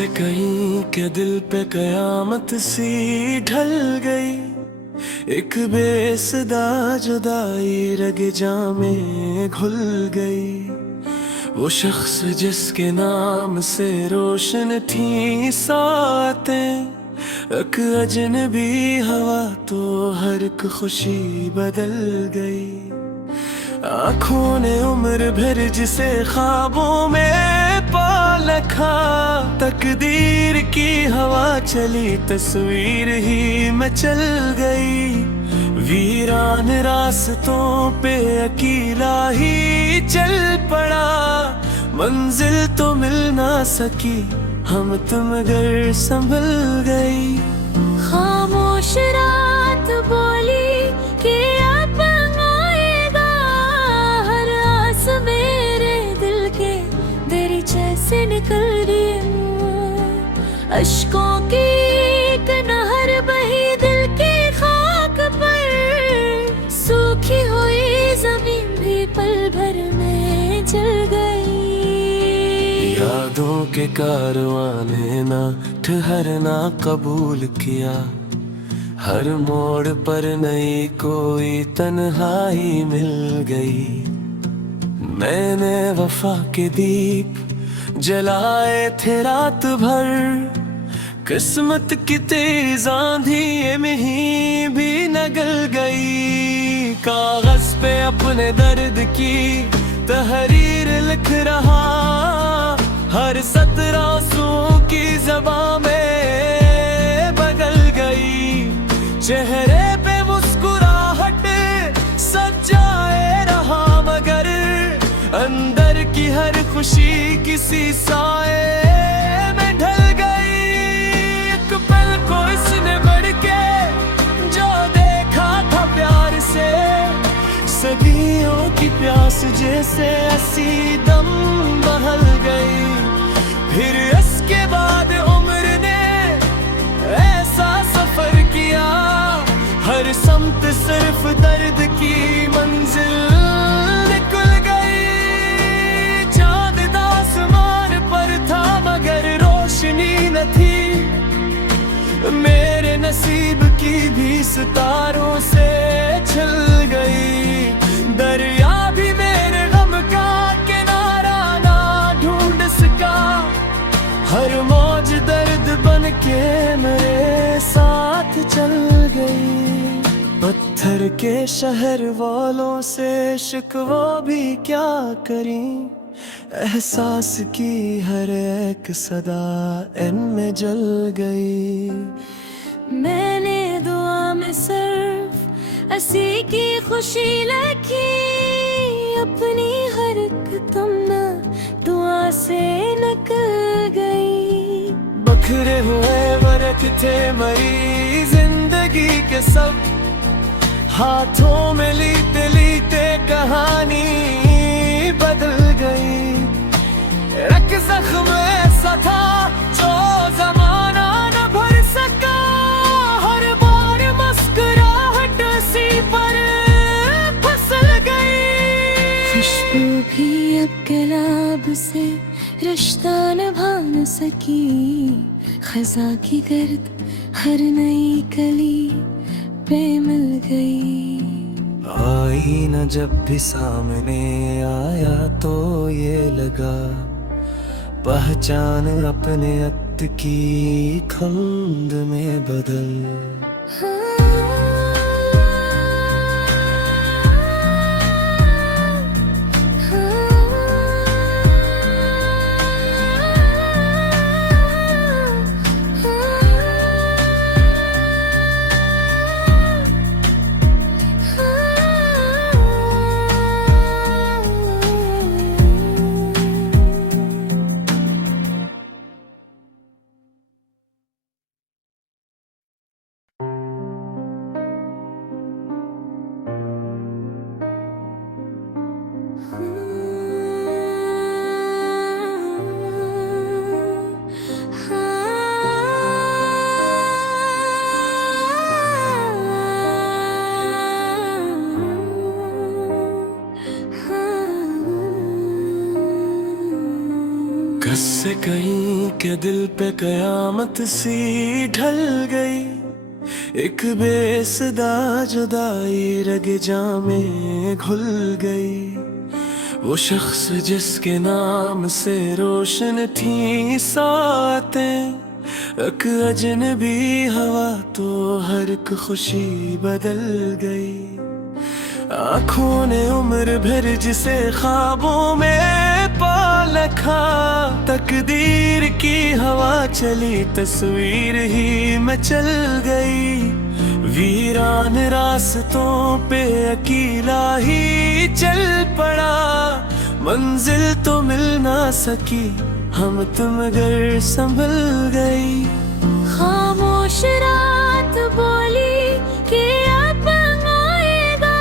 से कहीं के दिल पे कयामत सी ढल गई। एक बेसदा जुदाई रगे जामे घुल गई। वो शख्स जिसके नाम से रोशन थी सातें, एक अजनबी हवा तो हर एक खुशी बदल गई। आँखों ने उम्र भर जिसे ख्वाबों में पा रखा, तकदीर की हवा चली तस्वीर ही में चल गई। वीरान रास्तों पे अकेला ही चल पड़ा, मंजिल तो मिल ना सकी, हम तुम घर संभल गई। खामोश रात बोली कि अब आएगा, हर आस मेरे दिल के दरीचे से निकल रही है। अश्कों की एक नहर बही दिल की खाक पर, सूखी हुई जमीन भी पल भर में जल गई। यादों के कारवां ने ना ठहरना कबूल किया, हर मोड़ पर नई कोई तन्हाई मिल गई। मैंने वफा के दीप जलाए थे रात भर, किस्मत की तेज आंधी में ही भी नगल गई। कागज पे अपने दर्द की तहरीर लिख रहा, हर सतर आंसुओं की ज़बां में बदल गई। चेहरे पे मुस्कुराहट सजाए रहा, मगर अंदर की हर खुशी किसी साए में ढल गई। एक पल को इसने बढ़ के जो देखा था प्यार से, सदियों की प्यास जैसे ऐसी दम बहल गई। फिर इसके बाद उम्र ने ऐसा सफर किया, हर समत सिर्फ दर्द की मंजिल निकल गई। चांद आसमान पर था मगर रोशनी न थी, मेरे नसीब की भी सितारों से छल गई। दरिया भी मेरे गम का किनारा ना ढूंढ सका, हर मौज दर्द बन के मेरे साथ चल गई। पत्थर के शहर वालों से शिकवा भी क्या करी, एहसास की हर एक सदा इनमें जल गई। मैंने दुआ में सिर्फ असी की खुशी लिखी, अपनी हर एक तमन्ना दुआ से निकल गई। बखरे हुए वर्क थे मरी जिंदगी के सब, हाथों में लीते लीते कहानी बदल गई। एक जख्म ऐसा था जो जमाना न भर सका, हर बार मुस्कुराहट सी पर फिसल गई। खुशबू भी अब गुलाब से रिश्ता निभा न सकी, खज़ा की गर्द हर नई कली पे मिल गई। आई न जब भी सामने आया तो ये लगा, पहचान अपने अत की खंड में बदल। उससे कहीं के दिल पे कयामत सी ढल गई। एक बेसदा जुदाई रग जामे घुल गई। वो शख्स जिसके नाम से रोशन थी सातें, एक अजनबी हवा तो हर एक खुशी बदल गई। आँखों ने उम्र भर जिसे ख्वाबों में पा रखा, तकदीर की हवा चली तस्वीर ही मचल गई। वीरान रास्तों पे अकेला ही चल पड़ा, मंजिल तो मिल ना सकी, हम तुम घर संभल गई। खामोश रात बोली कि अब आएगा,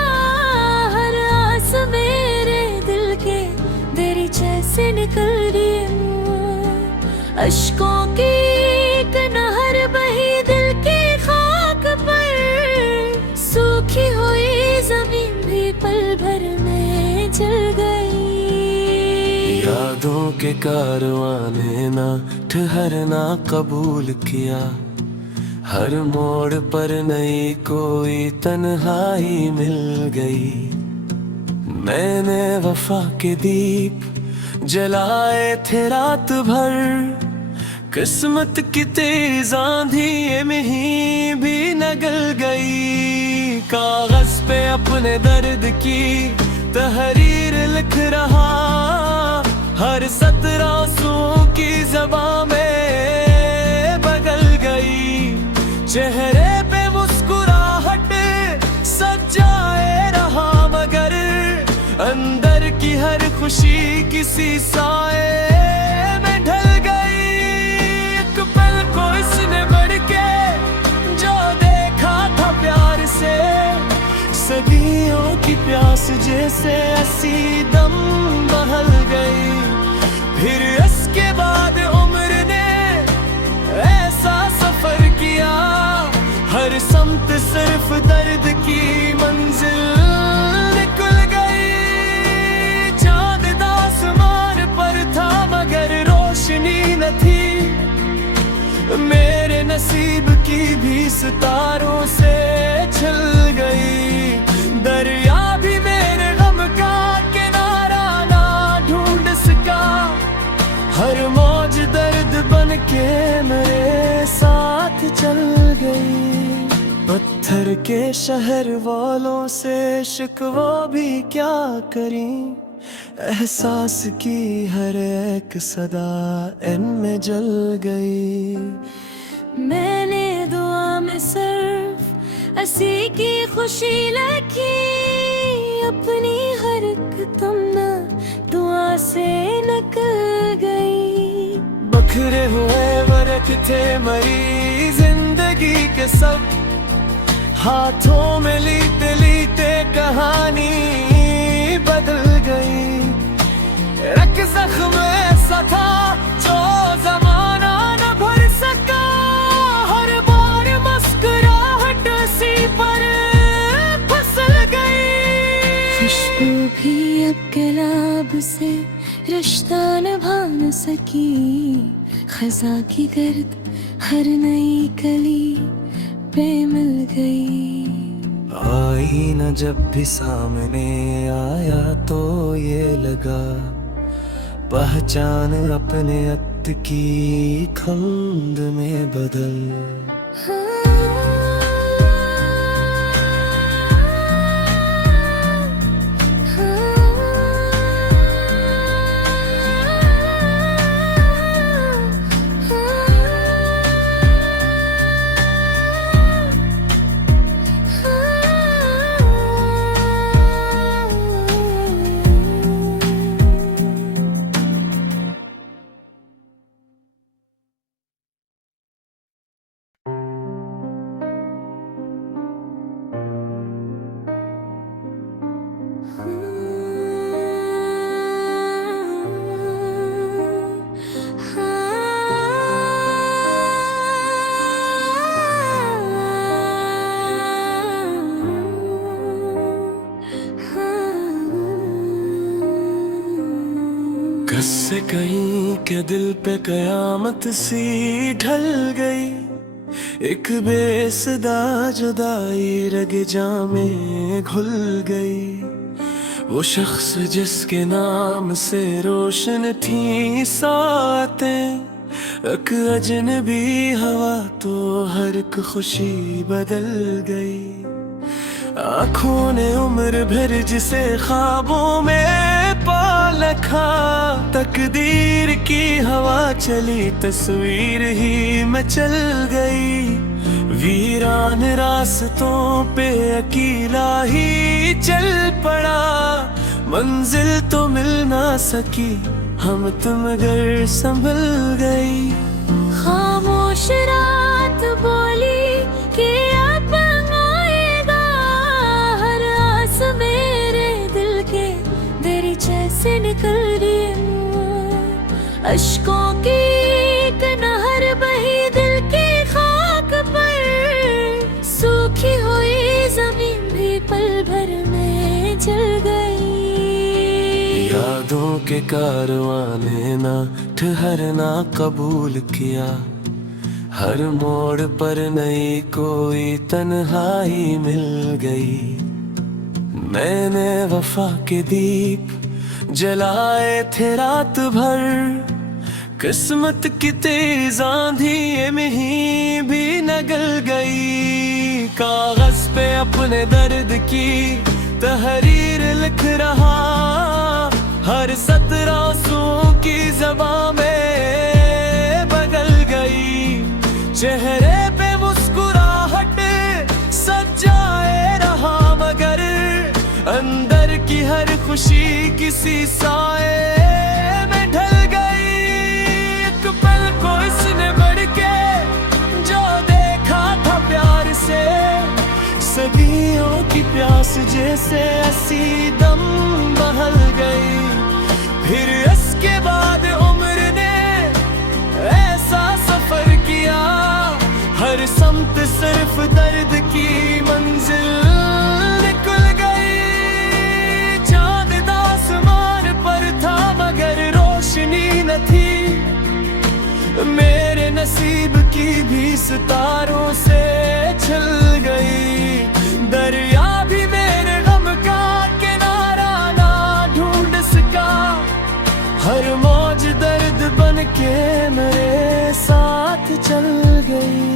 हर आस मेरे दिल के दरीचे से निकल रही। अश्कों की एक नहर बही दिल की खाक पर, सूखी हुई जमीन भी पल भर में जल गई। यादों के कारवां ने ना ठहरना कबूल किया, हर मोड़ पर नई कोई तन्हाई मिल गई। मैंने वफा के दीप जलाए थे रात भर, किस्मत की तेज आंधी में ही भी नगल गई। कागज पे अपने दर्द की तहरीर लिख रहा, हर सतर आंसुओं की ज़बां में बदल गई। चेहरे पे मुस्कुराहट सजाए रहा, मगर अंदर की हर खुशी किसी साए में ढल गई। एक पल को इसने बढ़ के जो देखा था प्यार से, सदियों की प्यास जैसे ऐसी दम बहल गई। फिर इसके बाद उम्र ने ऐसा सफर किया, हर समत सिर्फ दर्द की मंजिल निकल गई। चांद आसमान पर था मगर रोशनी न थी, मेरे नसीब की भी सितारों से छल गई। दरिया भी मेरे गम का किनारा ना ढूंढ सका, हर मौज दर्द बन के मेरे साथ चल गई। पत्थर के शहर वालों से शिकवा भी क्या करी, एहसास की हर एक सदा इनमें जल गई। मैंने दुआ में सिर्फ असी की खुशी लिखी, अपनी हर एक तमन्ना दुआ से निकल गई। बखरे हुए वर्क थे मरी जिंदगी के सब, हाथों में लीते लीते कहानी बदल गई। एक जख्म ऐसा था जो जमाना न भर सका, हर बार मुस्कुराहट सी पर फिसल गई। खुशबू भी अब गुलाब से रिश्ता निभा न सकी, खजा की गर्द हर नई कली पे मिल गई। आई न जब भी सामने आया तो ये लगा, पहचान अपने अत की खंड में बदल। रस से कहीं के दिल पे कयामत सी ढल गई, एक बेसदा जुदाई रग जामे घुल गई। वो शख्स जिसके नाम से रोशन थी सातें, एक अजनबी हवा तो हर एक खुशी बदल गई। आँखों ने उम्र भर जिसे ख्वाबों में पा रखा, तकदीर की हवा चली तस्वीर ही में चल गई। वीरान रास्तों पे अकेला ही चल पड़ा, मंजिल तो मिल ना सकी, हम तुम घर संभल गई। खामोश रात बोली कि अब आएगा, हर आस मेरे दिल के दरीचे से निकल रही है। अश्कों की एक नहर बही दिल की खाक पर, सूखी हुई जमीन भी पल भर में जल गई। यादों के कारवां ने ना ठहरना कबूल किया, हर मोड़ पर नई कोई तन्हाई मिल गई। मैंने वफा के दीप जलाए थे रात भर, किस्मत की तेज आंधी में ही भी निगल गई। कागज पे अपने दर्द की तहरीर लिख रहा, हर सतरा आंसुओं की ज़बां में बदल गई। चेहरे पे मुस्कुराहट सजाए रहा, मगर अंदर की हर खुशी किसी साए में ढल गई। एक पल को इसने बढ़ के जो देखा था प्यार से, सदियों की प्यास जैसे असी दम बहल गई। फिर इसके बाद उम्र ने ऐसा सफर किया, हर समत सिर्फ दर्द की मंजिल निकल गई। चांद आसमान पर था मगर रोशनी न थी, मेरे नसीब की भी सितारों से छल गई। दरिया भी मेरे गम का किनारा ना ढूंढ सका, हर मौज दर्द बन के मेरे साथ चल गई।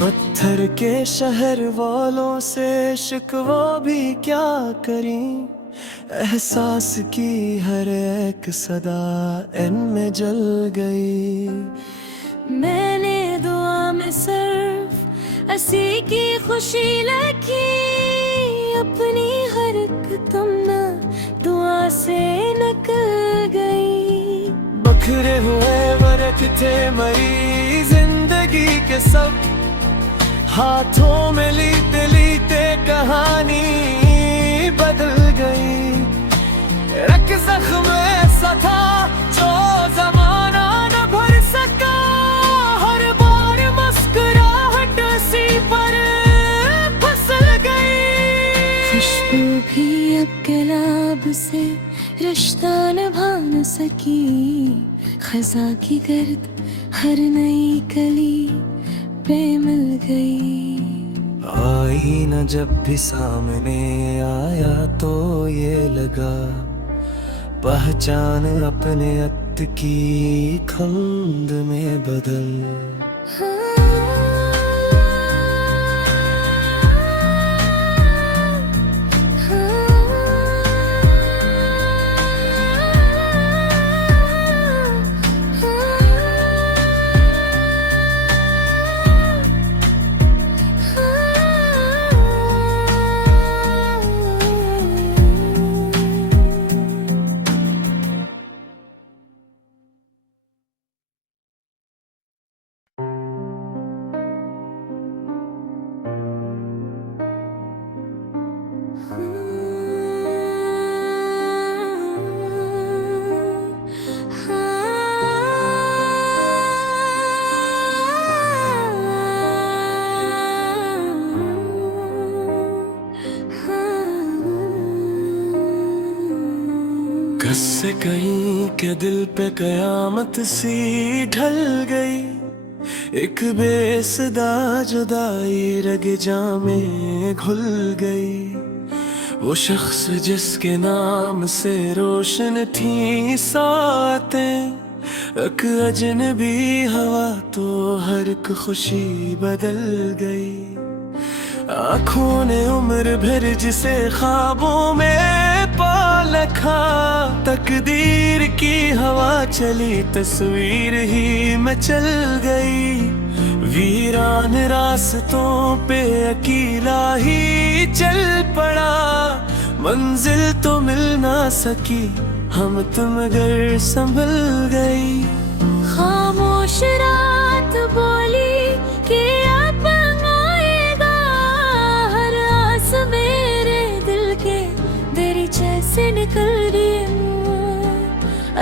पत्थर के शहर वालों से शिकवा भी क्या करी, एहसास की हर एक सदा इनमें जल गई। मैंने दुआ में सिर्फ असी की खुशी लिखी, अपनी हर एक तमन्ना दुआ से निकल गई। बखरे हुए वरक थे मरी जिंदगी के सब, हाथों में लीते लीते कहानी बदल गई। एक जख्म ऐसा था जो जमाना न भर सका, हर बार मुस्कुराहट सी पर फिसल गई। खुशबू भी अब गुलाब से रिश्ता निभा न सकी, खजा की गर्द हर नई कली पे मिल गई। आई न जब भी सामने आया तो ये लगा, पहचान अपने अत की खंड में बदल। बस से कहीं के दिल पे कयामत सी ढल गई। एक बेसदा जुदाई रग जामे घुल गई। वो शख्स जिसके नाम से रोशन थी सातें, एक अजनबी हवा तो हर एक खुशी बदल गई। आँखों ने उम्र भर जिसे ख्वाबों में पा रखा, तकदीर की हवा चली तस्वीर ही में चल गई। वीरान रास्तों पे अकेला ही चल पड़ा, मंजिल तो मिल ना सकी, हम तुम घर संभल गई। खामोश रात बोली कि अब आएगा, हर आस मेरे दिल के दरीचे से निकल रही।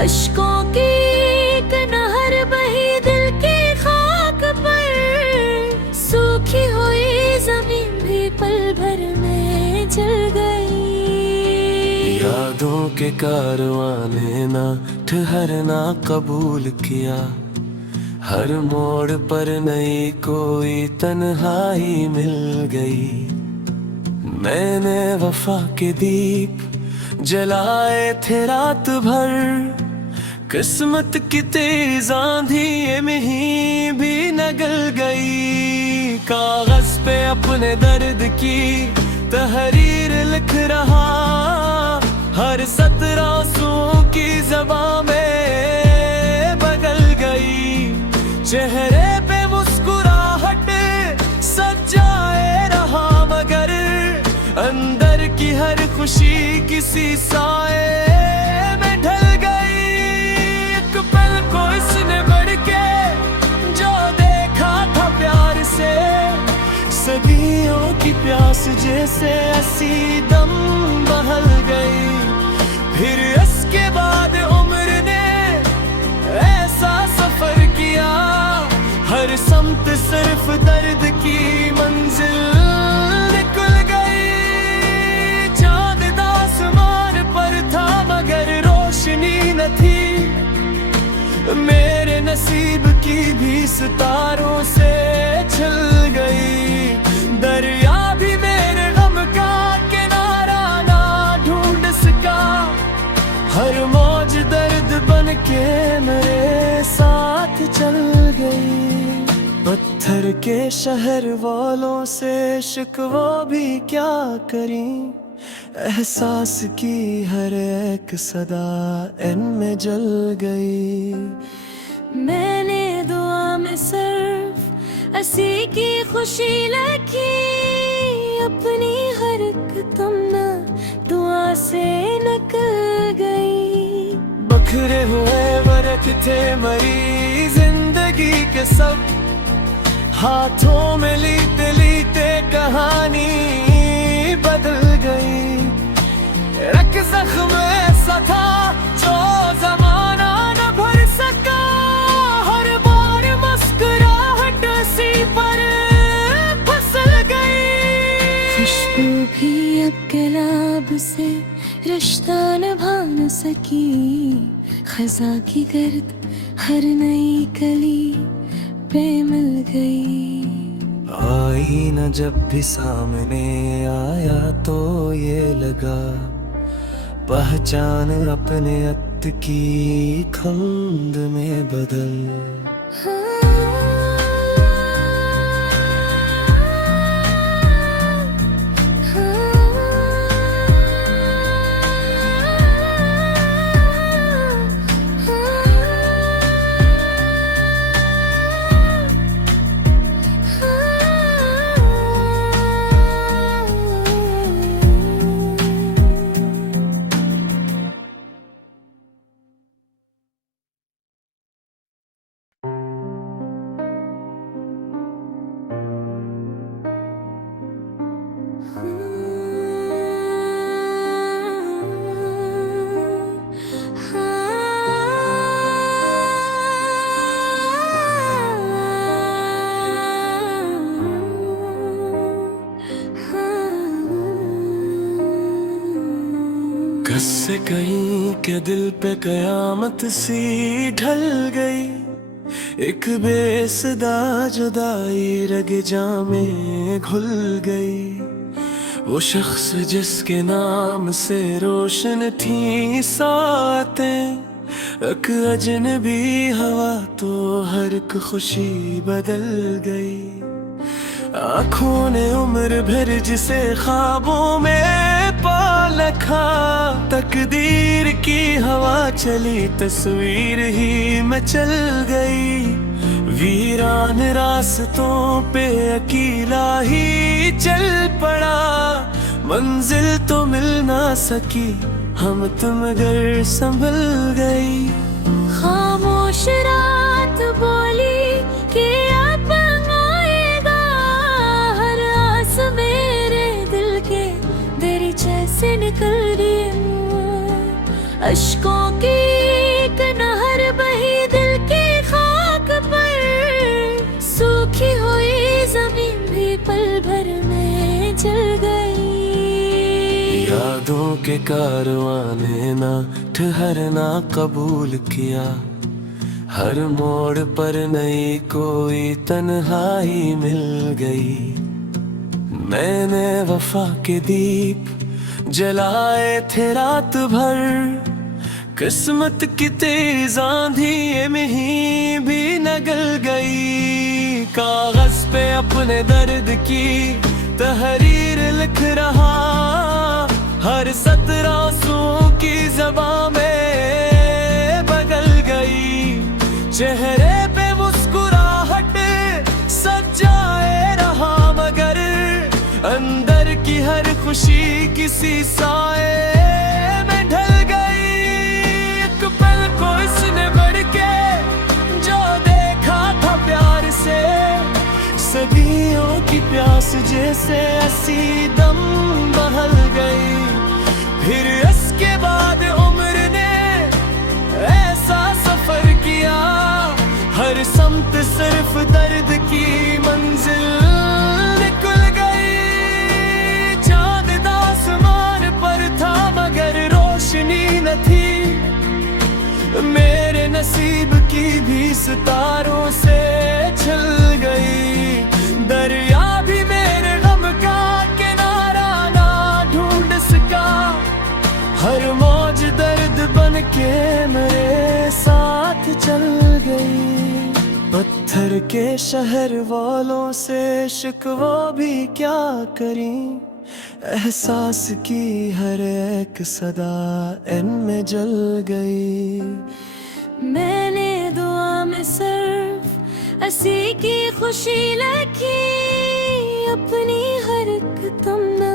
अश्कों की एक नहर बही दिल की खाक पर, सूखी हुई जमीन भी पल भर में जल गई। यादों के कारवां ने ना ठहरना कबूल किया, हर मोड़ पर नई कोई तन्हाई मिल गई। मैंने वफा के दीप जलाए थे रात भर, किस्मत की तेज आंधी में ही भी निकल गई। कागज पे अपने दर्द की तहरीर लिख रहा, हर सतर आंसुओं की ज़बां में बदल गई। चेहरे पे मुस्कुराहट सजाए रहा, मगर अंदर की हर खुशी किसी साए में ढल गई। एक पल को इसने बढ़ के जो देखा था प्यार से, सदियों की प्यास जैसे ऐसी दम बहल गई। फिर इसके बाद उम्र ने ऐसा सफर किया, हर समत सिर्फ दर्द की मंजिल निकल गई। चांद आसमान पर था मगर रोशनी न थी, मेरे नसीब की भी सितारों से छल गई। दरिया भी मेरे गम का किनारा ना ढूंढ सका, हर मौज दर्द बन के मेरे साथ चल गई। पत्थर के शहर वालों से शिकवा भी क्या करी, एहसास की हर एक सदा इनमें जल गई। मैंने दुआ में सिर्फ असी की खुशी लिखी, अपनी हर एक तमन्ना दुआ से निकल गई। बखरे हुए वरक थे मरी जिंदगी के सब, हाथों में लीते लीते कहानी बदल गई। रख जख्म ऐसा था जो जमाना न भर सका, हर बार मुस्कुराहट सी पर फिसल गई। खुशबू भी अब गुलाब से रिश्ता निभा न सकी, खजा की गर्द हर नई कली पे मिल गई। आई न जब भी सामने आया तो ये लगा, पहचान अपने अत की खंड में बदल। कससे कहीं के दिल पे कयामत सी ढल गई, एक बेसदा जुदाई रग जामे घुल गई। वो शख्स जिसके नाम से रोशन थी सातें, एक अजनबी हवा तो हर एक खुशी बदल गई। आँखों ने उम्र भर जिसे ख्वाबों में पा रखा, तकदीर की हवा चली तस्वीर ही मचल गई। वीरान रास्तों पे अकेला ही चल पड़ा, मंजिल तो मिल ना सकी, हम तुम घर संभल गई। खामोश रात बोली कि अब आएगा, हर आस मेरे दिल के दरीचे से निकल रही। अश्कों की एक नहर बही दिल की खाक पर, सूखी हुई जमीन भी पल भर में जल गई। यादों के कारवां ने ना ठहरना कबूल किया, हर मोड़ पर नई कोई तन्हाई मिल गई। मैंने वफा के दीप जलाए थे रात भर, किस्मत की तेज आंधी में ही भी नगल गई। कागज पे अपने दर्द की तहरीर लिख रहा, हर सतर आंसुओं की ज़बां में बदल गई। चेहरे पे मुस्कुराहट सजाए रहा, मगर अंदर की हर खुशी किसी साए में ढल गई। एक पल को इसने बढ़ के जो देखा था प्यार से, सदियों की प्यास जैसे हंसी दम बहल गई। फिर इसके बाद उम्र ने ऐसा सफर किया, हर समत सिर्फ दर्द की मंजिल निकल गई। चांद आसमान पर था मगर रोशनी न थी, मेरे नसीब की भी सितारों से छल गई। दरिया भी मेरे गम का किनारा ना ढूंढ सका, हर मौज दर्द बन के मेरे साथ चल गई। पत्थर के शहर वालों से शिकवा भी क्या करी, एहसास की हर एक सदा इनमें जल गई। मैंने दुआ में सिर्फ हंसी की खुशी लिखी, अपनी हर एक तमन्ना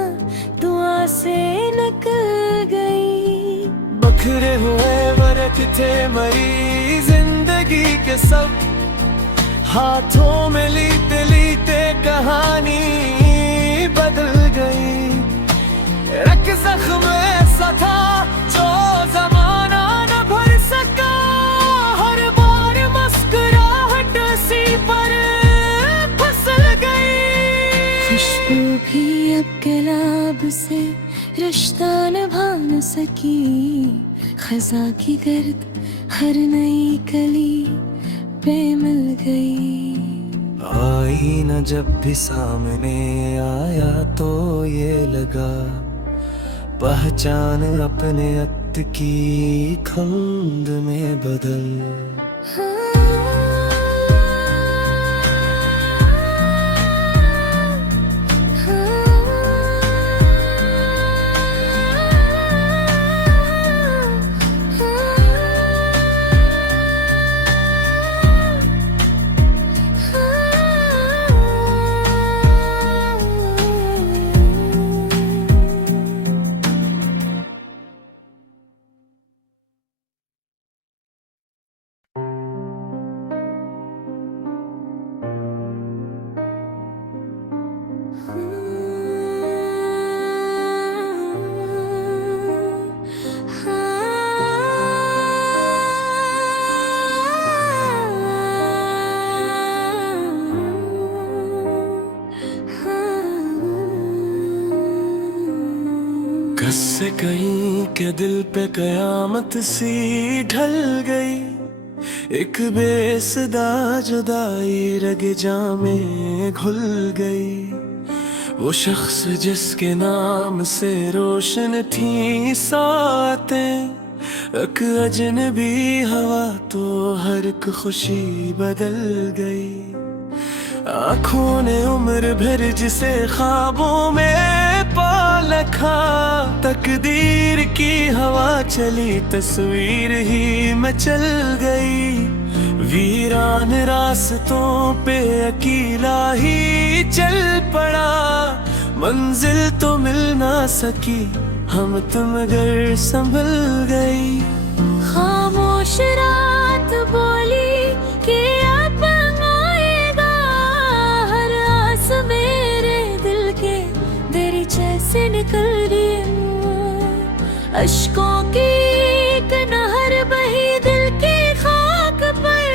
दुआ से निकल गई। बखरे हुए वर्क थे मरी जिंदगी के सब, हाथों में लीते लीते कहानी बदल गई। एक जख्म ऐसा था जो जमाना न भर सका, हर बार मुस्कुराहट सी पर फिसल गई। खुशबू भी अब गुलाब से रिश्ता निभा न सकी, खज़ा की गर्द हर नई कली पे मिल गई। आई न जब भी सामने आया तो ये लगा, पहचान अपने अत की खंड में बदल। रस से कहीं के दिल पे कयामत सी ढल गई। एक बेसदा जुदाई रग जामे घुल गई। वो शख्स जिसके नाम से रोशन थी सातें, एक अजनबी हवा तो हर एक खुशी बदल गई। आँखों ने उम्र भर जिसे ख्वाबों में पा रखा, तकदीर की हवा चली तस्वीर ही मचल गई। वीरान रास्तों पे अकेला ही चल पड़ा, मंजिल तो मिल ना सकी, हम तुम घर संभल गई। खामोश रात बोली कि अब आएगा, हर आस मेरे दिल के दरीचे से निकल रही। अश्कों की एक नहर बही दिल की खाक पर,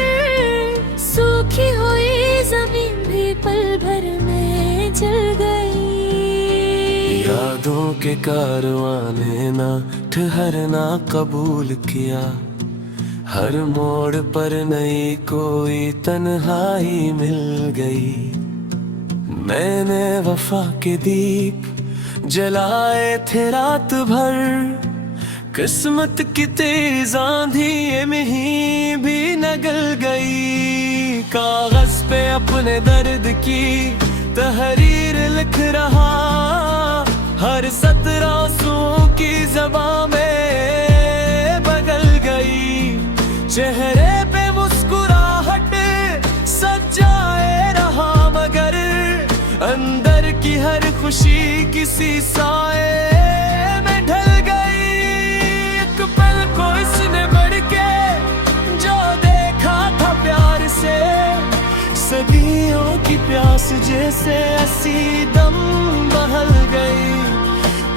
सूखी हुई जमीन भी पल भर में जल गई। यादों के कारवां ने ना ठहरना कबूल किया, हर मोड़ पर नई कोई तन्हाई मिल गई। मैंने वफा के दीप जलाए थे रात भर, किस्मत की तेज आंधी में ही भी निगल गई। कागज पे अपने दर्द की तहरीर लिख रहा, हर सत्र आंसुओं की ज़बां में बदल गई। चेहरे पे मुस्कुराहट सजाए रहा, मगर अंदर की हर खुशी किसी साए में ढल गई। एक पल को इसने बढ़ के जो देखा था प्यार से, सदियों की प्यास जैसे ऐसी दम बहल गई।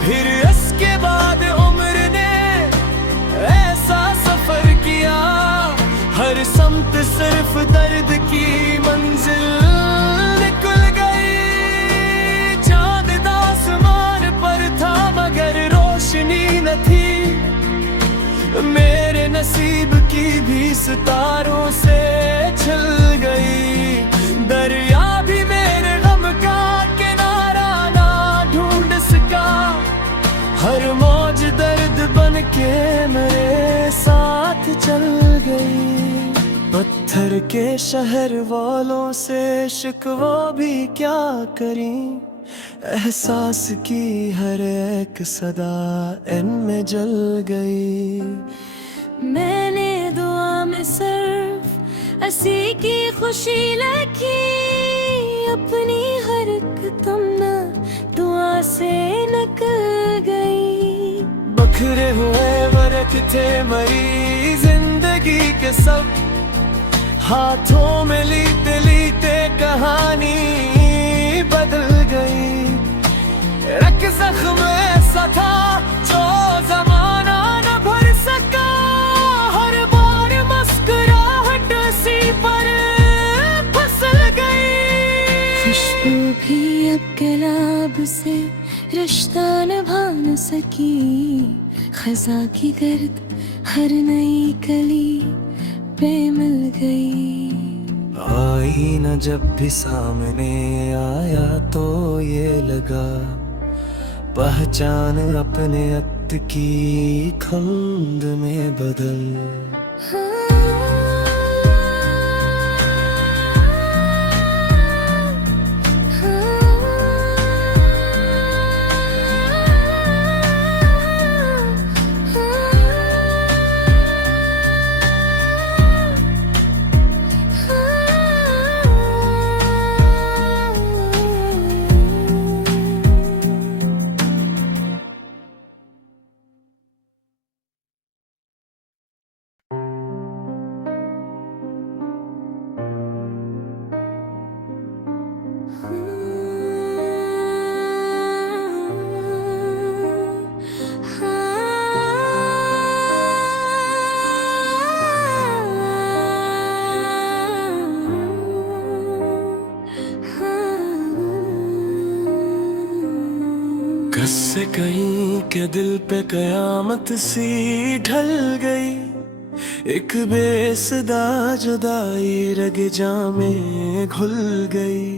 फिर इसके बाद उम्र ने ऐसा सफर किया, हर समत सिर्फ दर्द की मंजिल निकल गई। चांद आसमान पर था मगर रोशनी न थी, मेरे नसीब की भी सितारों से छल गई। दरिया भी मेरे गम का किनारा ना ढूंढ सका, हर मौज दर्द बन के मेरे साथ चल गई। पत्थर के शहर वालों से शिकवा भी क्या करी, एहसास की हर एक सदा इनमें जल गई। मैंने दुआ में सिर्फ असी की खुशी लिखी, अपनी हर एक तमन्ना दुआ से निकल गई। बखरे हुए वरक थे मरी जिंदगी के सब, हाथों में लीते लीते कहानी बदल गई। एक जख्म ऐसा था जो जमाना न भर सका, हर बार मुस्कुराहट सी पर फिसल गई। खुशबू भी अब गुलाब से रिश्ता निभा न सकी, खजा की गर्द हर नई कली पे मिल गई। आई न जब भी सामने आया तो ये लगा, पहचान अपने अत की खंड में बदल। कससे कहीं के दिल पे कयामत सी ढल गई, एक बेसदा जुदाई रग जामे घुल गई।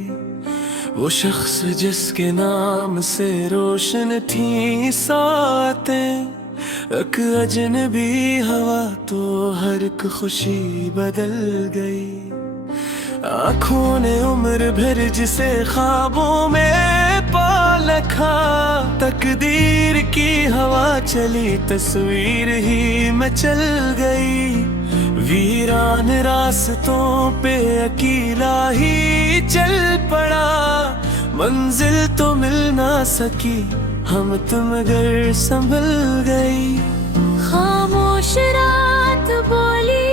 वो शख्स जिसके नाम से रोशन थी सातें, एक अजनबी हवा तो हर एक खुशी बदल गई। आँखों ने उम्र भर जिसे ख्वाबों में पा रखा, तकदीर की हवा चली तस्वीर ही में चल गई। वीरान रास्तों पे अकेला ही चल पड़ा, मंजिल तो मिल ना सकी, हम तुम घर संभल गई। खामोश रात बोली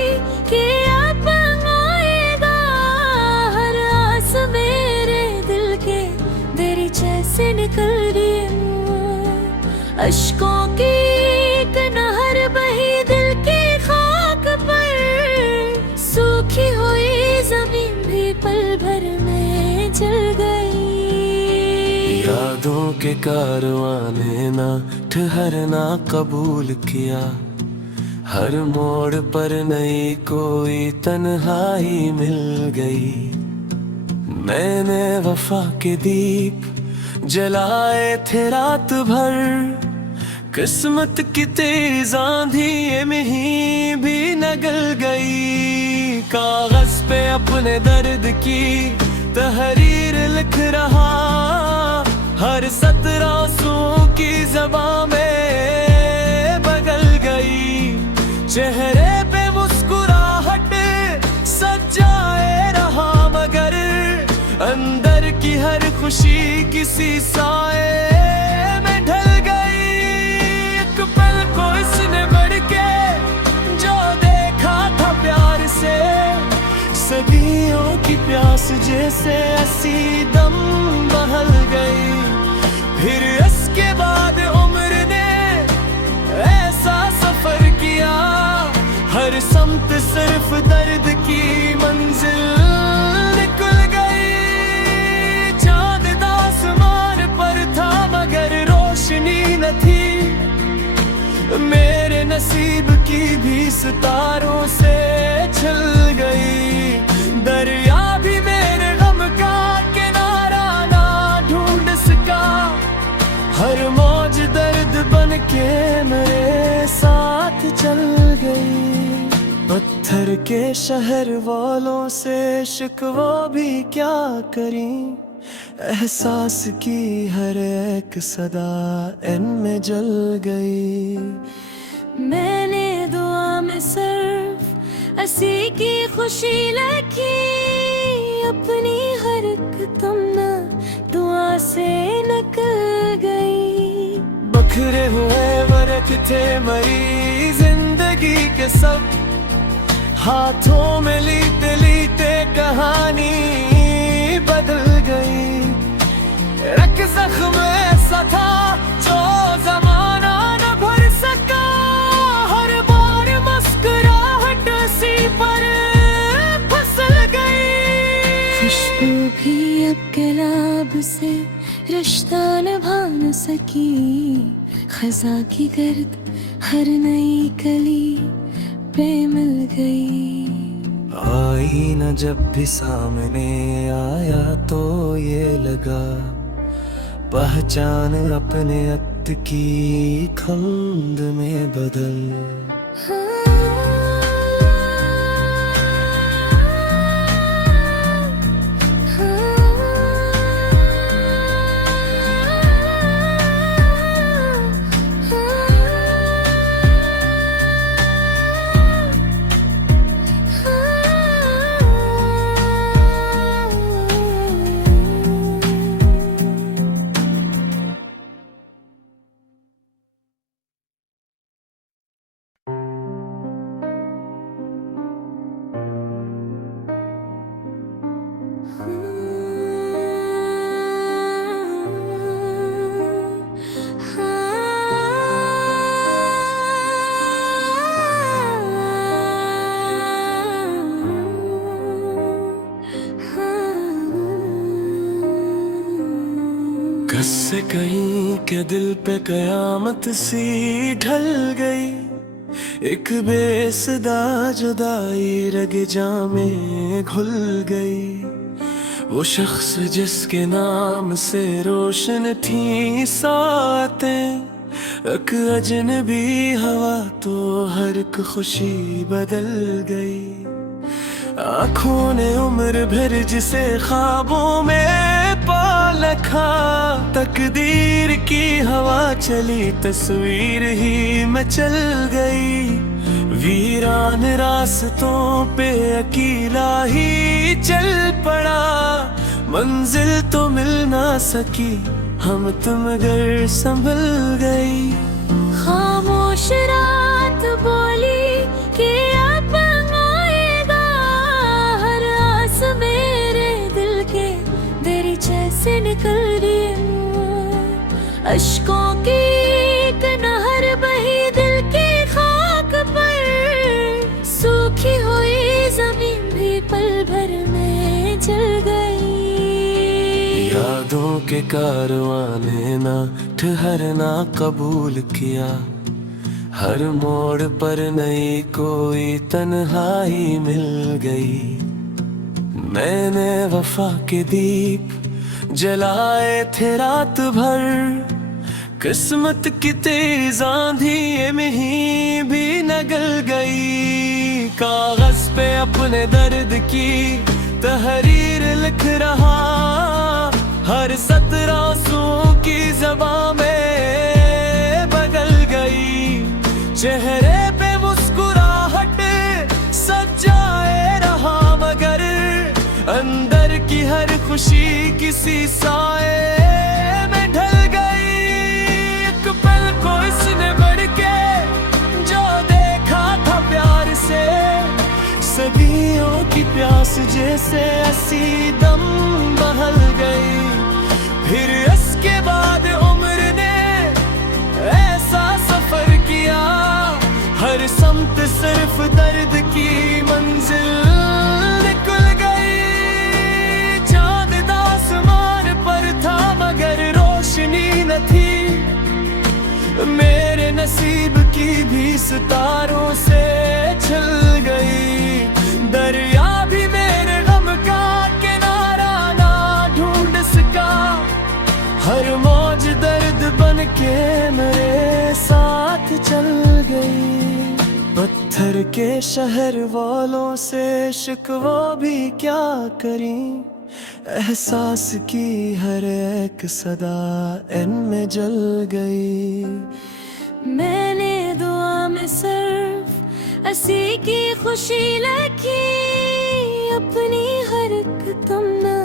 कि अब आएगा, हर आस मेरे दिल के दरीचे से निकल रही है। अश्कों की एक नहर बही दिल की खाक पर, सूखी हुई जमीन भी पल भर में जल गई। यादों के कारवां ने ना ठहरना कबूल किया, हर मोड़ पर नई कोई तन्हाई मिल गई। मैंने वफा के दीप जलाए थे रात भर, किस्मत की तेज आंधी में ही भी नगल गई। कागज पे अपने दर्द की तहरीर लिख रहा, हर सतर आंसुओं की ज़बां में बदल गई। चेहरे पे मुस्कुराहट सजाए रहा, मगर अंदर की हर खुशी किसी साए में ढल गई। एक पल को इसने बढ़ के जो देखा था प्यार से, सदियों की प्यास जैसे ऐसी दम बहल गई। फिर इसके बाद उम्र ने ऐसा सफर किया, हर समत सिर्फ दर्द की मंजिल निकल गई। चांद आसमान पर था मगर रोशनी न थी, मेरे नसीब की भी सितारों से छल गई। दरिया भी मेरे गम का किनारा ना ढूंढ सका, हर मौज दर्द बन के मेरे साथ चल गई। पत्थर के शहर वालों से शिकवा भी क्या करी, एहसास की हर एक सदा इनमें जल गई। मैंने दुआ में सिर्फ असी की खुशी लिखी, अपनी हर एक तमन्ना दुआ से निकल गई। बखरे हुए वर्क थे मरी जिंदगी के सब, हाथों में लीते लीते कहानी बदल गई। रख जख्म ऐसा था जो जमाना न भर सका, हर बार मुस्कुराहट सी पर फिसल गई। खुशबू भी अब गुलाब से रिश्ता निभा न सकी, खजा की गर्द हर नई कली पे मिल गई। आई न जब भी सामने आया तो ये लगा, पहचान अपने अत की खंड में बदल। से कहीं के दिल पे कयामत सी ढल गई। एक बेसदा जुदाई रग जामे घुल गई। वो शख्स जिसके नाम से रोशन थी सातें, एक अजनबी हवा तो हर एक खुशी बदल गई। आँखों ने उम्र भर जिसे ख्वाबों में पा रखा, तकदीर की हवा चली तस्वीर ही में चल गई। वीरान रास्तों पे अकेला ही चल पड़ा, मंजिल तो मिल ना सकी, हम तुम घर संभल गई। खामोश रात बोली कि अब आएगा, हर आस मेरे दिल के दरीचे से निकल रही हूँ। अश्कों की एक नहर बही दिल की खाक पर, सूखी हुई जमीन भी पल भर में जल गई। यादों के कारवां ने ना ठहरना कबूल किया, हर मोड़ पर नई कोई तन्हाई मिल गई। मैंने वफा के दीप जलाए थे रात भर, किस्मत की तेज आंधी में ही भी नगल गई। कागज पे अपने दर्द की तहरीर लिख रहा, हर सतर आंसुओं की ज़बां में बदल गई। चेहरे पे मुस्कुराहट सजाए रहा, मगर अंदर की हर खुशी किसी साए में ढल गई। एक पल को इसने बढ़ के जो देखा था प्यार से, सदियों की प्यास जैसे ऐसी दम बहल गई। फिर इसके बाद उम्र ने ऐसा सफर किया, हर समत सिर्फ दर्द की मंजिल निकल गई। चांद आसमान पर था मगर रोशनी न थी, मेरे नसीब की भी सितारों से छल गई। दरिया भी मेरे गम का किनारा ना ढूंढ सका, हर मौज दर्द बन के मेरे साथ चल गई। पत्थर के शहर वालों से शिकवा भी क्या करी, एहसास की हर एक सदा इनमें जल गई। मैंने दुआ में सिर्फ असी की खुशी लिखी, अपनी हर एक तमन्ना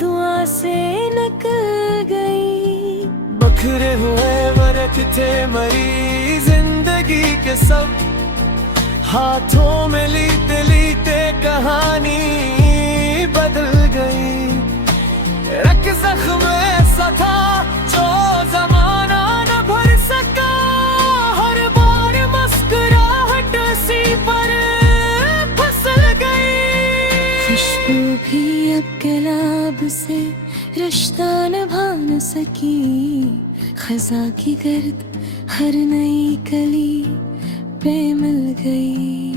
दुआ से निकल गई। बखरे हुए वरक थे मरी जिंदगी के सब, हाथों में लीते लीते कहानी बदल गई। एक जख्म ऐसा था जो जमाना न भर सका, हर बार मुस्कुराहट सी पर फिसल गई। खुशबू भी अब गुलाब से रिश्ता निभा न सकी, खजा की गर्द हर नई कली पे मिल गई।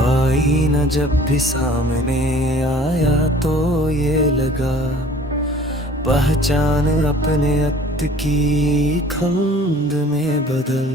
आई न जब भी सामने आया तो ये लगा, पहचान अपने अत की खंड में बदल।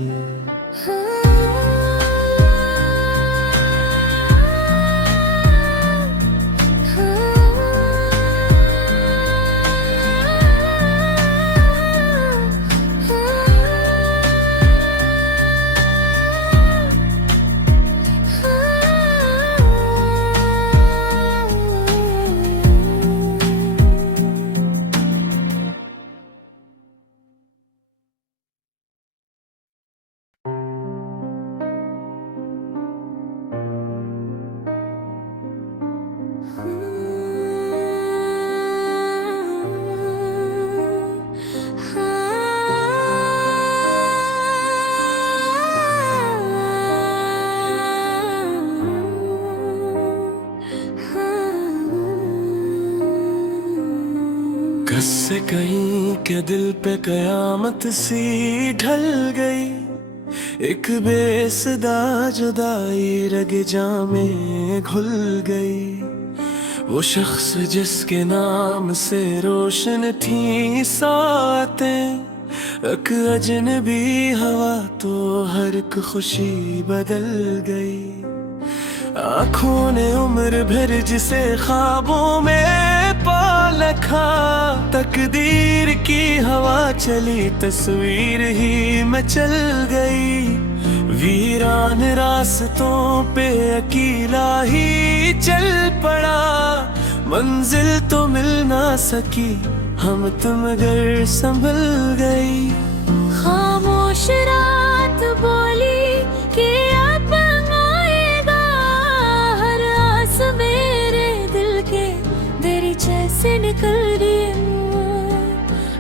जैसे कहीं के दिल पे कयामत सी ढल गई, एक बेसदा जुदाई रग जामे घुल गई। वो शख्स जिसके नाम से रोशन थी सातें, एक अजनबी हवा तो हर एक खुशी बदल गई। आँखों ने उम्र भर जिसे ख्वाबों में पा रखा, तकदीर की हवा चली तस्वीर ही मचल गई। वीरान रास्तों पे अकेला ही चल पड़ा, मंजिल तो मिल ना सकी, हम तुम घर संभल गई। खामोश रात बोली कि अब आएगा, हर आस मेरे दिल के दरीचे से निकल रही।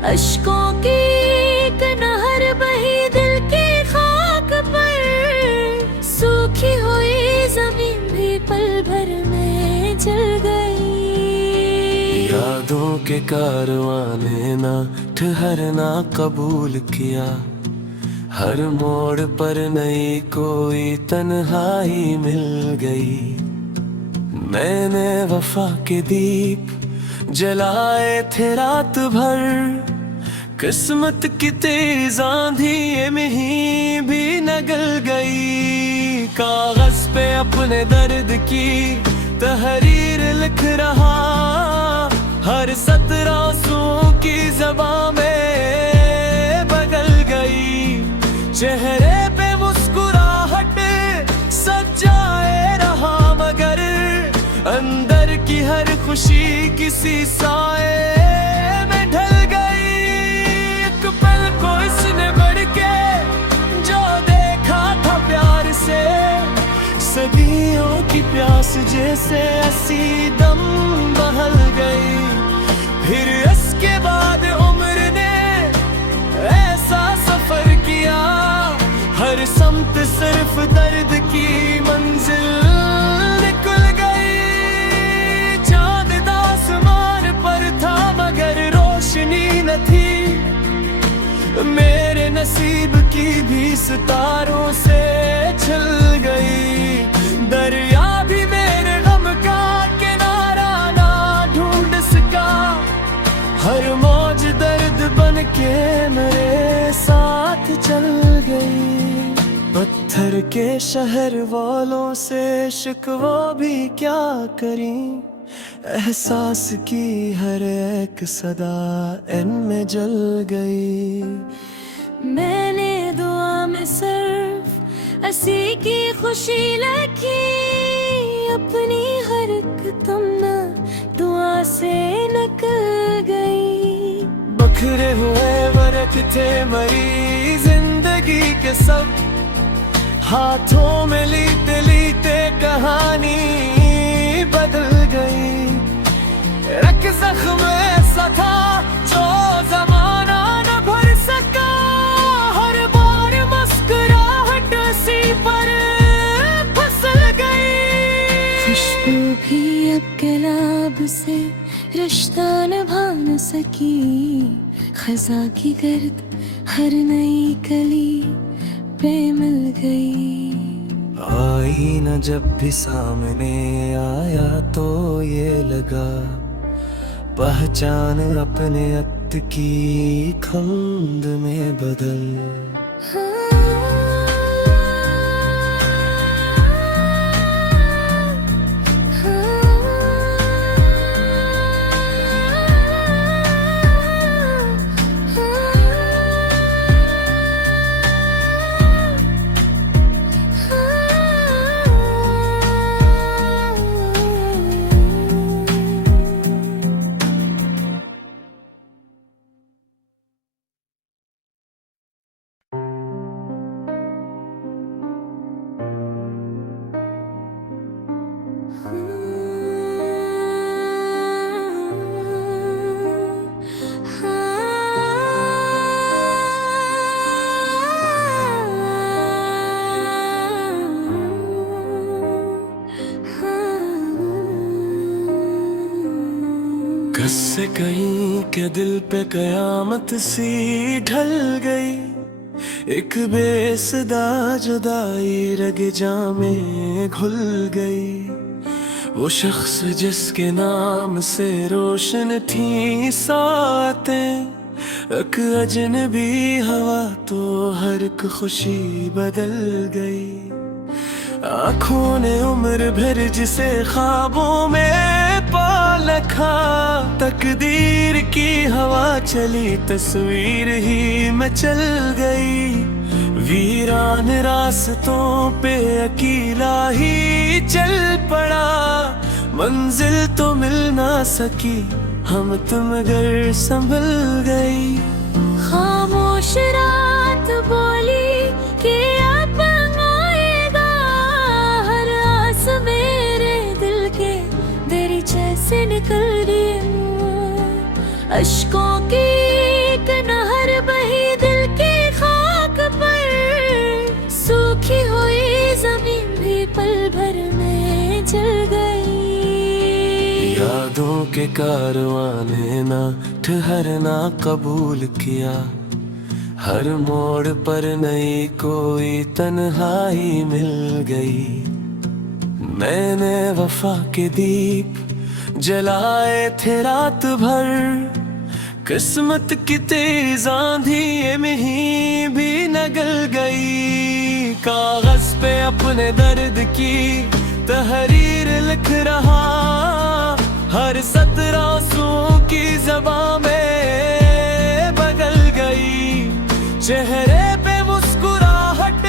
अश्कों की एक नहर बही दिल की खाक पर, सूखी हुई जमीन भी पल भर में जल गई। यादों के कारवां ने ना ठहरना कबूल किया, हर मोड़ पर नई कोई तन्हाई मिल गई। मैंने वफा के दीप जलाए थे रात भर, किस्मत की तेज आंधी में ही भी निगल गई। कागज पे अपने दर्द की तहरीर लिख रहा, हर सतर आंसुओं की ज़बां में बदल गई। चेहरे पे मुस्कुराहट सजाए रहा, मगर अंदर की हर खुशी किसी साए में ढल गई। एक पल को इसने बढ़ के जो देखा था प्यार से, सदियों की प्यास जैसे हंसी दम बहल गई। फिर इसके बाद उम्र ने ऐसा सफर किया, हर समत सिर्फ दर्द की मंजिल निकल गई। चांद आसमान पर था मगर रोशनी न थी, मेरे नसीब की भी सितारों से छल गई। दरिया भी मेरे गम का किनारा ना ढूंढ सका, हर मौज दर्द बन के मेरे साथ चल गई। पत्थर के शहर वालों से शिकवा भी क्या करी, एहसास की हर एक सदा इनमें जल गई। मैंने दुआ में सिर्फ हंसी की खुशी लिखी, अपनी हर एक तमन्ना दुआ से निकल गई। बखरे हुए वरक थे मरी जिंदगी के सब, हाथों में लीते लीते कहानी बदल गई। एक जख्म ऐसा था जो जमाना न भर सका, हर बार मुस्कुराहट सी पर फिसल गई। खुशबू भी अब गुलाब से रिश्ता निभा न सकी, खजा की गर्द हर नई कली पे मिल गई। आई न जब भी सामने आया तो ये लगा, पहचान अपने अत की खंड में बदल। से कहीं के दिल पे कयामत सी ढल गई। एक बेसदा जुदाई रग में घुल गई। वो शख्स जिसके नाम से रोशन थी सातें, एक अजनबी हवा तो हर एक खुशी बदल गई। आँखों ने उम्र भर जिसे ख्वाबों में पा रखा, तकदीर की हवा चली तस्वीर ही में चल गई। वीरान रास्तों पे अकेला ही चल पड़ा, मंजिल तो मिल ना सकी, हम तुम घर संभल गई। खामोश रात बोली कि अब आएगा, हर आस मेरे दिल के दरीचे से निकल रही। अश्कों की एक नहर बही दिल की खाक पर, सूखी हुई जमीन भी पल भर में जल गई। यादों के कारवां ने ना ठहरना कबूल किया, हर मोड़ पर नई कोई तन्हाई मिल गई। मैंने वफा के दीप जलाए थे रात भर, किस्मत की तेज आंधी में ही भी नगल गई। कागज पे अपने दर्द की तहरीर लिख रहा, हर सत्र आंसुओं की ज़बां में बदल गई। चेहरे पे मुस्कुराहट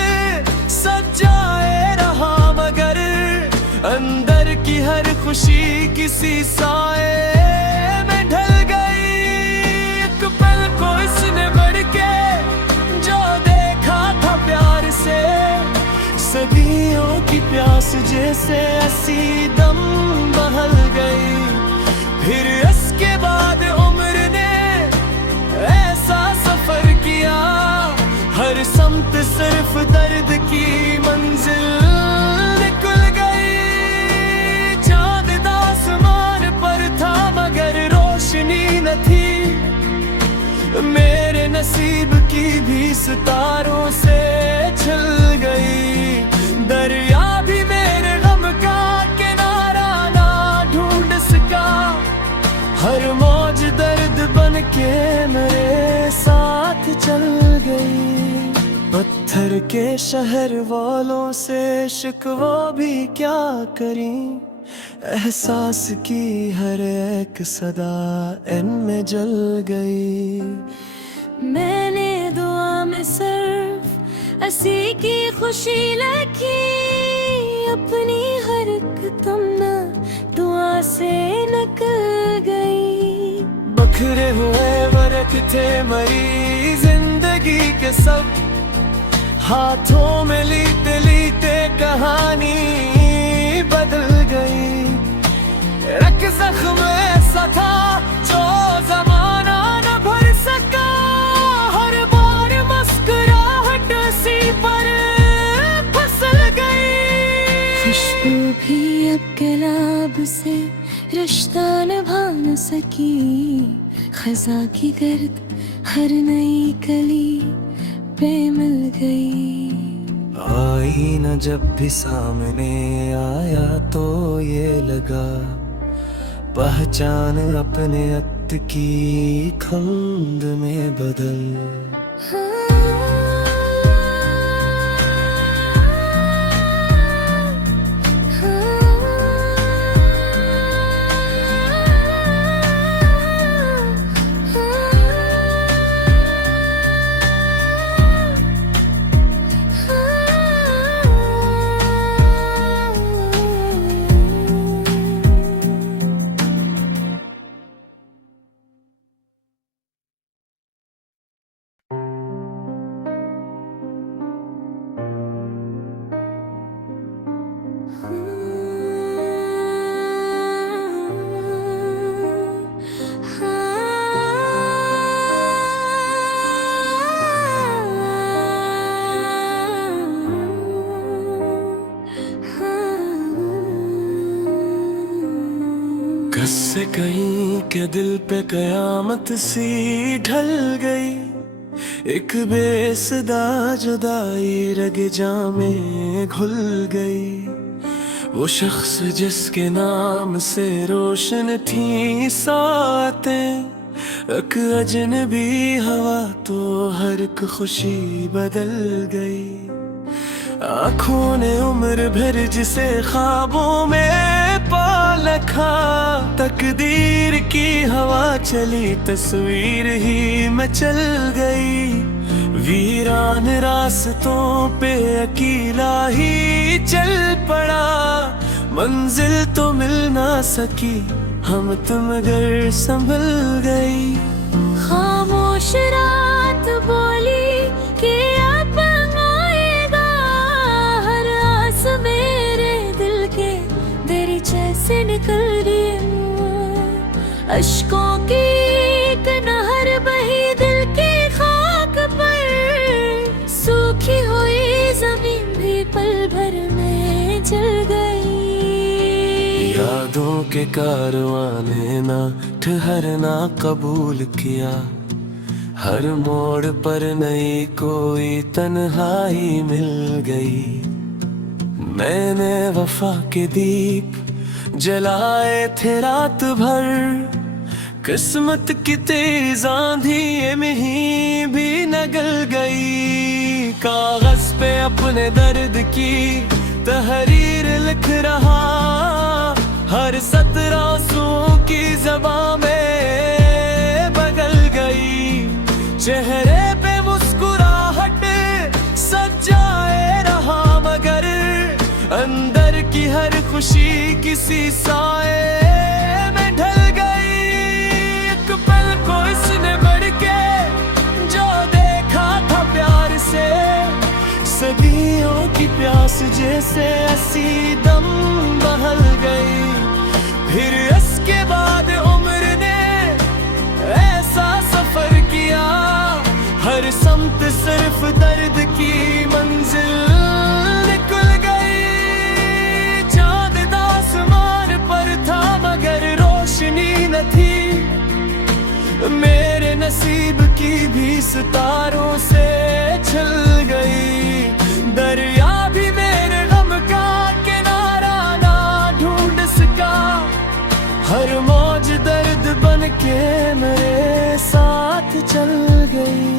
सजाए रहा, मगर अंदर की हर खुशी किसी साए में ढल गई। एक पल को इसने बढ़ के जो देखा था प्यार से, सदियों की प्यास जैसे असी दम बहल गई। फिर इसके बाद उम्र ने ऐसा सफर किया, हर समत सिर्फ दर्द की मंजिल निकल गई। चांद आसमान पर था मगर रोशनी न थी, मेरे नसीब की भी सितारों से छल गई। दरिया भी मेरे गम का किनारा ना ढूंढ सका, हर मौज दर्द बन के मेरे साथ चल गई। पत्थर के शहर वालों से शिकवा भी क्या करी, एहसास की हर एक सदा इनमें जल गई। मैंने दुआ में सिर्फ असी की खुशी लिखी, अपनी हर एक तमन्ना दुआ से निकल गई। बखरे हुए वर्क थे मरी जिंदगी के सब, हाथों में लीते लीते कहानी बदल गई। एक जख्म ऐसा था जो जमाना न भर सका, हर बार मुस्कुराहट सी पर फिसल गई। खुशबू भी अब गुलाब से रिश्ता निभा न सकी, खजा की गर्द हर नई कली पे मिल गई। आई न जब भी सामने आया तो ये लगा, पहचान अपने अत की खंड में बदल। हंस से कहीं के दिल पे कयामत सी ढल गई। एक बेसदा जुदाई रग जामे घुल गई। वो शख्स जिसके नाम से रोशन थी सातें, एक अजनबी हवा तो हर एक खुशी बदल गई। आँखों ने उम्र भर जिसे ख्वाबों में पा रखा, तकदीर की हवा चली तस्वीर ही में चल गई। वीरान रास्तों पे अकेला ही चल पड़ा, मंजिल तो मिल ना सकी, हम तुम घर संभल गई। खामोश रात बोली कि अब आएगा, हर आस मेरे दिल के दरीचे से निकल रही। अश्कों की एक नहर बही दिल की खाक पर, सूखी हुई जमीन भी पल भर में जल गई। यादों के कारवां ने ना ठहरना कबूल किया, हर मोड़ पर नई कोई तन्हाई मिल गई। मैंने वफा के दीप जलाए थे रात भर, किस्मत की तेज आंधी में ही भी निकल गई। कागज पे अपने दर्द की तहरीर लिख रहा, हर सतर आंसुओं की ज़बां में बदल गई। चेहरे पे मुस्कुराहट सजाए रहा, मगर अंदर की हर खुशी किसी साए में ढल गई। एक पल को इसने बढ़ के जो देखा था प्यार से, सदियों की प्यास जैसे ऐसी दम बहल गई। फिर इसके बाद उम्र ने ऐसा सफर किया, हर समत सिर्फ दर्द की मंजिल निकल गई। चांद आसमान पर था मगर रोशनी न थी, मेरे नसीब की भी सितारों से छल गई। दरिया भी मेरे गम का किनारा ना ढूंढ सका, हर मौज दर्द बन के मेरे साथ चल गई।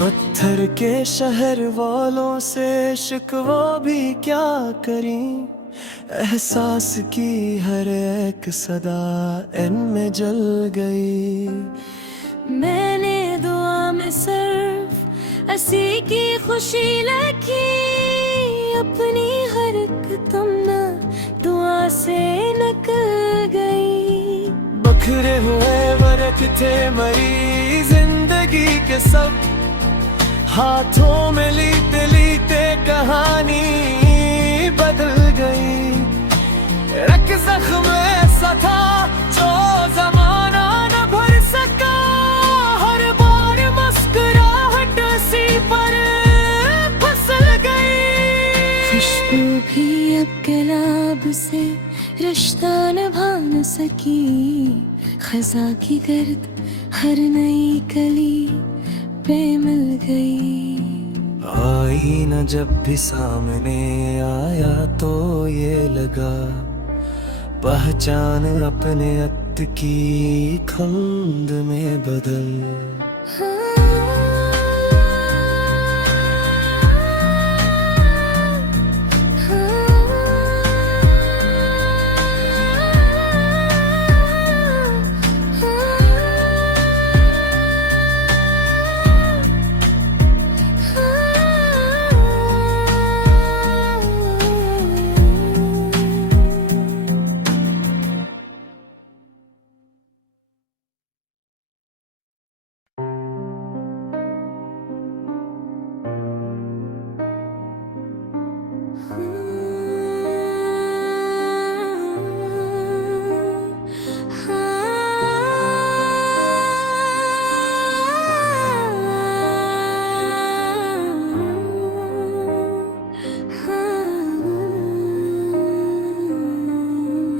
पत्थर के शहर वालों से शिकवा भी क्या करी, एहसास की हर एक सदा इनमें जल गई। मैंने दुआ में सिर्फ असी की खुशी लिखी, अपनी हर एक तमन्ना दुआ से निकल गई। बखरे हुए वर्क थे मरी जिंदगी के सब, हाथों में लीते लीते कहानी बदल गई। रख जख्म ऐसा था जो जमाना न भर सका, हर बार मुस्कुराहट सी पर फिसल गई। खुशबू भी अब गुलाब से रिश्ता निभा न सकी, खजा की गर्द हर नई कली पे मिल गई। आई न जब भी सामने आया तो ये लगा, पहचान अपने अत की खंड में बदल।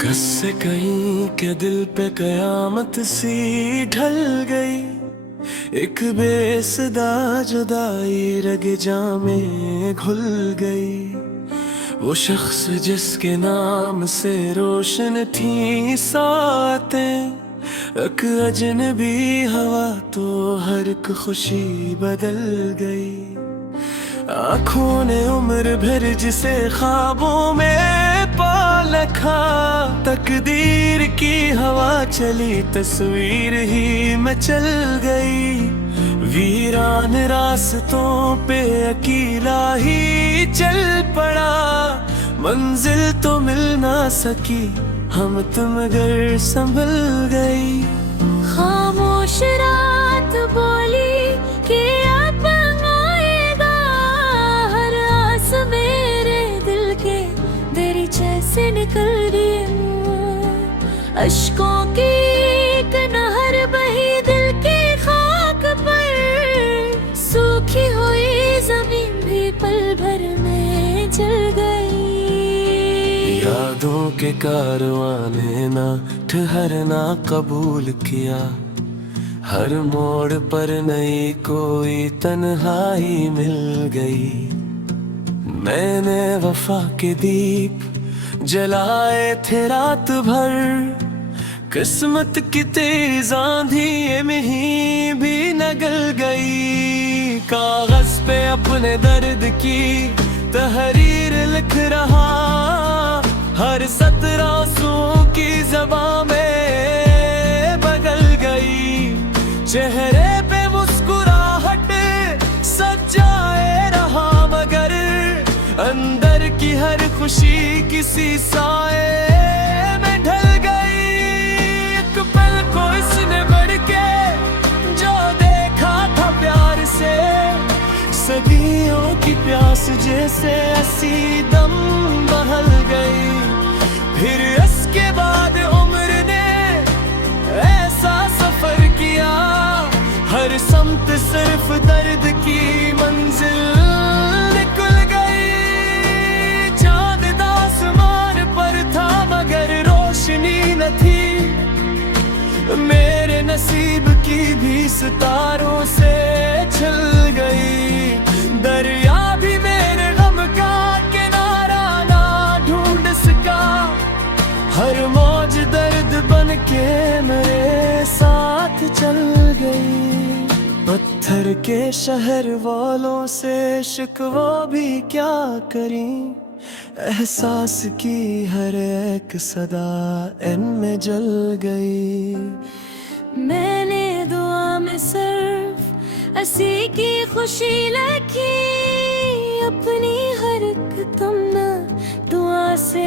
कस से कहीं के दिल पे कयामत सी ढल गई, एक बेसदा जुदाई रग जामे घुल गई। वो शख्स जिसके नाम से रोशन थी सातें, एक अजनबी हवा तो हर एक खुशी बदल गई। आँखों ने उम्र भर जिसे ख्वाबों में पालखा, तकदीर की हवा चली तस्वीर ही में चल गई। वीरान रास्तों पे अकेला ही चल पड़ा, मंजिल तो मिल ना सकी, हम तुम घर संभल गई। खामोश रात बोली कि अब आएगा, हर आस मेरे दिल के दरीचे से निकल रही हूँ। अश्कों की एक नहर बही दिल की खाक पर, सूखी हुई जमीन भी पल भर में जल गई। यादों के कारवां ने ना ठहरना कबूल किया, हर मोड़ पर नई कोई तन्हाई मिल गई। मैंने वफा के दीप जलाए थे रात भर, किस्मत की तेज आंधी में ही भी नगल गई। कागज पे अपने दर्द की तहरीर लिख रहा, हर सतर आंसुओं की ज़बां में बदल गई। चेहरे पे मुस्कुराहट सजाए रहा, मगर अंदर की हर खुशी किसी साए में ढल गई। एक पल को इसने बढ़ के जो देखा था प्यार से, सदियों की प्यास जैसे हंसी दम बहल गई। फिर इसके बाद उम्र ने ऐसा सफर किया, हर समत सिर्फ दर्द की मंजिल निकल गई। चांद आसमान पर था मगर रोशनी न थी, मेरे नसीब की भी सितारों से छल गई। दरिया भी मेरे गम का किनारा ना ढूंढ सका, हर मौज दर्द बन के मेरे साथ चल गई। पत्थर के शहर वालों से शिकवा भी क्या करी, एहसास की हर एक सदा इनमें जल गई। मैंने दुआ में सिर्फ हंसी की खुशी लिखी, अपनी हर एक तमन्ना दुआ से